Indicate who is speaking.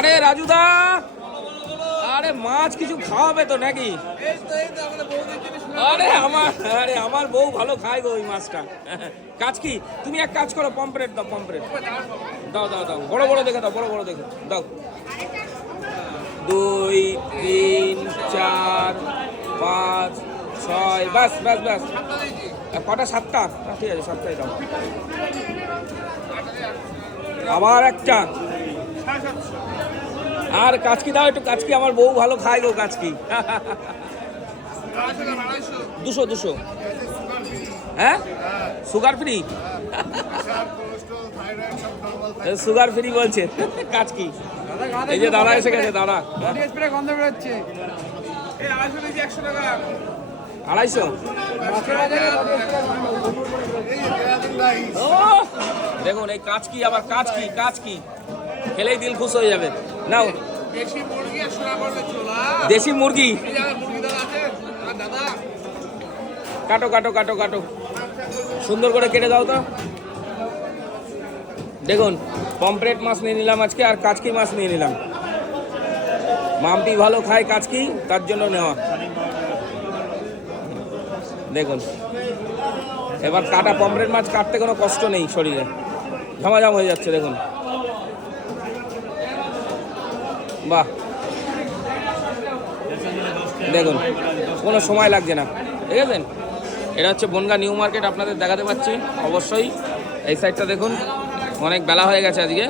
Speaker 1: আরে রাজুদা! আরে মাছ কিছু খাওয়াবে তো নাকি? আরে আমার আরে আমার বউ ভালো খায় গো ওই মাছটা। কাজ কি? তুমি এক কাজ করো পম্পলেট দাও পম্পলেট দাও দাও দাও। বড় বড় দেখে দাও, বড় বড় দেখে। দাও। দুই, তিন, চার, পাঁচ, ছয় বাস বাস বাস কটা? সাতটা? ঠিক আছে, সাতটাই দাও। আবার একটা। আর কাচকি দাও, একটু কাচকি, আমার বউ ভালো খায় গো কাচকি। দুশো দুশো। হ্যাঁ? সুগার ফ্রি সুগার ফ্রি বলছে, কাচকি। এই যে দাদা এসে গেছে, দাদা। আড়াইশো? দেখুন, এই কাজ কি আবার কাজ কি কাজ কি খেলেই দিল খুশ হয়ে যাবে। নাও।
Speaker 2: দেশি মুরগি
Speaker 1: কাটো কাটো কাটো কাটো। সুন্দর করে কেটে দাও তো। দেখুন পমপ্লেট মাছ নিয়ে নিলাম আজকে আর কাচকি মাছ নিয়ে নিলাম। মামটি ভালো খায় কাচকি তার জন্য নেওয়া। দেখুন এবার কাটা পমপ্লেট মাছ কাটতে কোনো কষ্ট নেই শরীরে। ঝামাঝাম হয়ে যাচ্ছে দেখুন। বাহ। দেখুন, কোনো সময় লাগছে না। ঠিক আছে? এটা হচ্ছে বনগা নিউ মার্কেট, আপনাদের দেখাতে পাচ্ছি। অবশ্যই এই সাইডটা দেখুন, অনেক বেলা হয়ে গেছে আজকে।